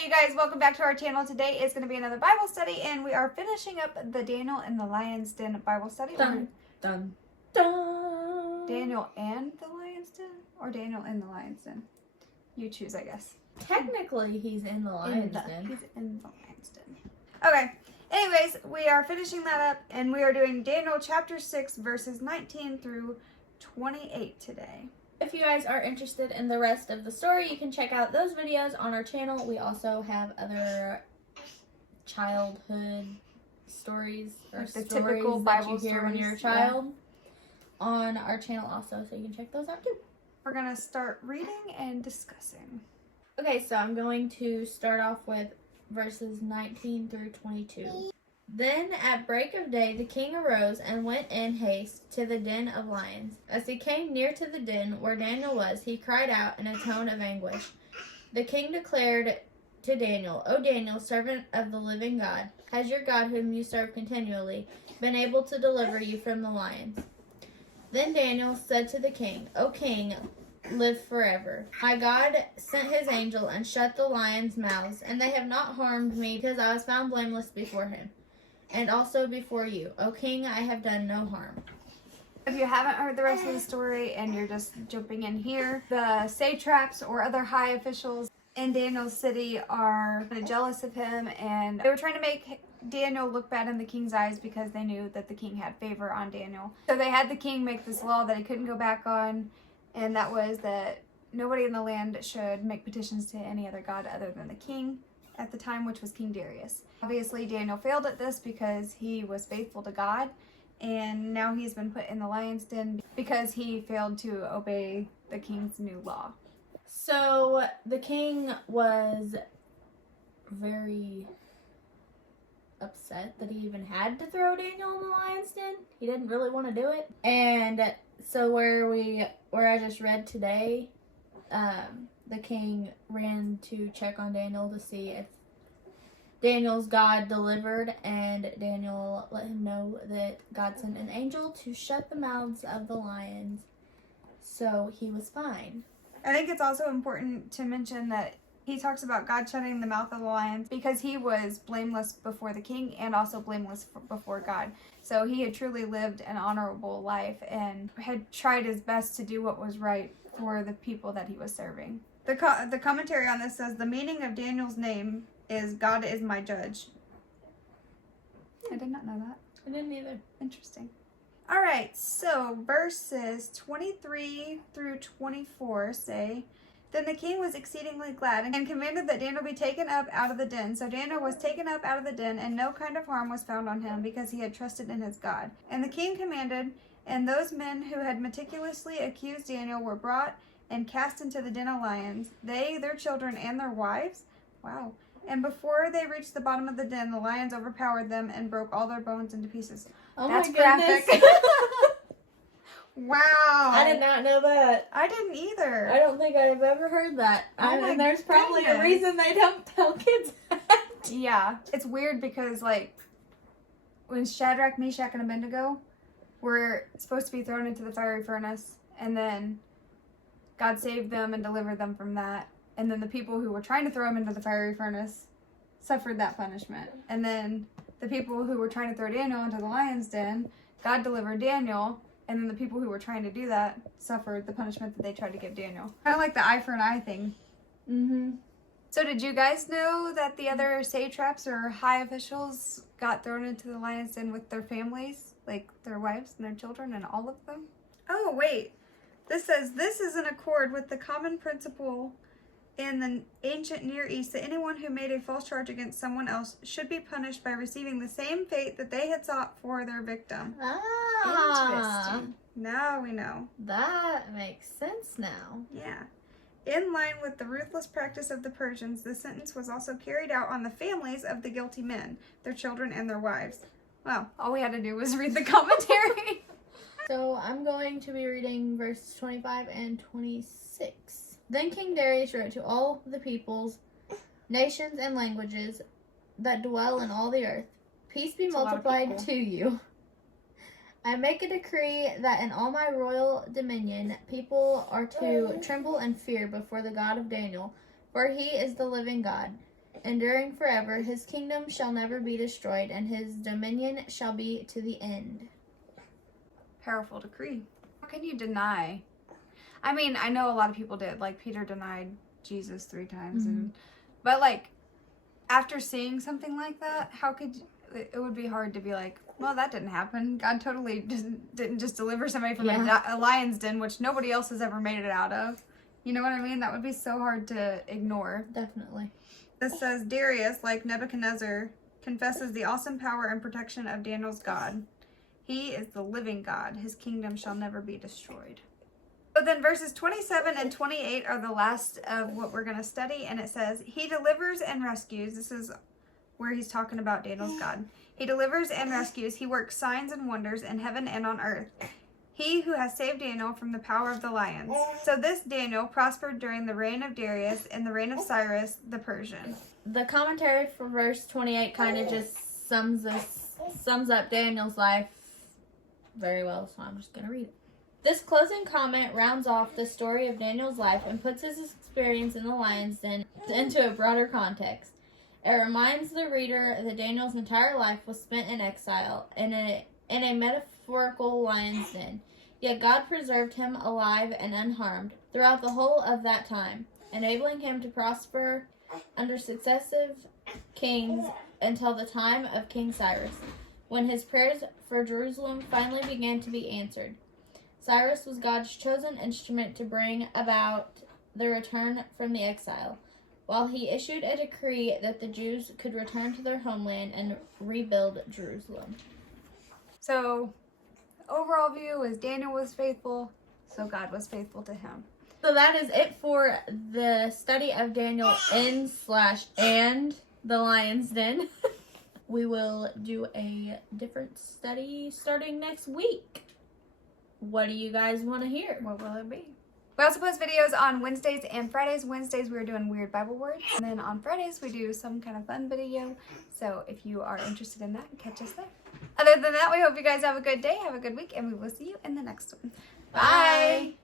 Hey you guys, welcome back to our channel. Today is going to be another Bible study, and we are finishing up the Daniel in the Lion's Den Bible study. Dun, dun, dun. Daniel and the Lion's Den? Or Daniel in the Lion's Den? You choose, I guess. Technically, he's in the Lion's Den. He's in the Lion's Den. Okay, anyways, we are finishing that up, and we are doing Daniel chapter 6, verses 19 through 28 today. If you guys are interested in the rest of the story, you can check out those videos on our channel. We also have other childhood stories or Like the stories typical that Bible you hear when you're a stories, child on our channel also, so you can check those out too. We're going to start reading and discussing. Okay, so I'm going to start off with verses 19 through 22. Then at break of day the king arose and went in haste to the den of lions. As he came near to the den where Daniel was, he cried out in a tone of anguish. The king declared to Daniel, O Daniel, servant of the living God, has your God whom you serve continually been able to deliver you from the lions? Then Daniel said to the king, O king, live forever. My God sent his angel and shut the lions' mouths, and they have not harmed me because I was found blameless before him. And also before you, O king, I have done no harm. If you haven't heard the rest of the story and you're just jumping in here, the satraps or other high officials in Daniel's city are jealous of him, and they were trying to make Daniel look bad in the king's eyes because they knew that the king had favor on Daniel. So they had the king make this law that he couldn't go back on, and that was that nobody in the land should make petitions to any other god other than the king at the time, which was King Darius. Obviously, Daniel failed at this because he was faithful to God, and now he's been put in the lion's den because he failed to obey the king's new law. So the king was very upset that he even had to throw Daniel in the lion's den. He didn't really want to do it. And so where I just read today, the king ran to check on Daniel to see if Daniel's God delivered, and Daniel let him know that God sent an angel to shut the mouths of the lions, so he was fine. I think it's also important to mention that he talks about God shutting the mouth of the lions because he was blameless before the king and also blameless before God. So he had truly lived an honorable life and had tried his best to do what was right for the people that he was serving. The commentary on this says the meaning of Daniel's name is God is my judge. I did not know that. I didn't either. Interesting. All right, so verses 23 through 24 say, Then the king was exceedingly glad and commanded that Daniel be taken up out of the den. So Daniel was taken up out of the den, and no kind of harm was found on him because he had trusted in his God. And the king commanded, and those men who had meticulously accused Daniel were brought and cast into the den of lions, they, their children, and their wives. Wow. And before they reached the bottom of the den, the lions overpowered them and broke all their bones into pieces. Oh, that's my graphic. goodness. Wow. I did not know that. I didn't either. I don't think I've ever heard that. And there's probably a reason they don't tell kids that. Yeah. It's weird because, like, when Shadrach, Meshach, and Abednego were supposed to be thrown into the fiery furnace, and then God saved them and delivered them from that. And then the people who were trying to throw them into the fiery furnace suffered that punishment. And then the people who were trying to throw Daniel into the lion's den, God delivered Daniel. And then the people who were trying to do that suffered the punishment that they tried to give Daniel. Kind of like the eye for an eye thing. Mm-hmm. So did you guys know that the other satraps or high officials got thrown into the lion's den with their families? Like their wives and their children and all of them? Oh, wait. This says, this is in accord with the common principle in the ancient Near East that anyone who made a false charge against someone else should be punished by receiving the same fate that they had sought for their victim. Ah. Interesting. Now we know. That makes sense now. Yeah. In line with the ruthless practice of the Persians, the sentence was also carried out on the families of the guilty men, their children, and their wives. Well, all we had to do was read the commentary. So I'm going to be reading verses 25 and 26. Then King Darius wrote to all the peoples, nations, and languages that dwell in all the earth, Peace be multiplied to you. I make a decree that in all my royal dominion, people are to tremble and fear before the God of Daniel, for he is the living God. enduring forever. His kingdom shall never be destroyed, and his dominion shall be to the end. Powerful decree. How can you deny? I mean, I know a lot of people did. Like, Peter denied Jesus 3 times. But, like, after seeing something like that, how could you, it would be hard to be like, well, that didn't happen. God totally didn't just deliver somebody from a lion's den, which nobody else has ever made it out of. You know what I mean? That would be so hard to ignore. Definitely. This says, Darius, like Nebuchadnezzar, confesses the awesome power and protection of Daniel's God. He is the living God. His kingdom shall never be destroyed. So then verses 27 and 28 are the last of what we're going to study. And it says, he delivers and rescues. This is where he's talking about Daniel's God. He delivers and rescues. He works signs and wonders in heaven and on earth. He who has saved Daniel from the power of the lions. So this Daniel prospered during the reign of Darius and the reign of Cyrus the Persian. The commentary for verse 28 kind of just sums up Daniel's life very well, so I'm just going to read it. This closing comment rounds off the story of Daniel's life and puts his experience in the lion's den into a broader context. It reminds the reader that Daniel's entire life was spent in exile in a metaphorical lion's den. Yet God preserved him alive and unharmed throughout the whole of that time, enabling him to prosper under successive kings until the time of King Cyrus, when his prayers for Jerusalem finally began to be answered. Cyrus was God's chosen instrument to bring about the return from the exile, while he issued a decree that the Jews could return to their homeland and rebuild Jerusalem. So, the overall view is Daniel was faithful, so God was faithful to him. So that is it for the study of Daniel and the lion's den. We will do a different study starting next week. What do you guys want to hear? What will it be? We also post videos on Wednesdays and Fridays. Wednesdays we're doing weird Bible words. And then on Fridays we do some kind of fun video. So if you are interested in that, catch us there. Other than that, we hope you guys have a good day, have a good week, and we will see you in the next one. Bye!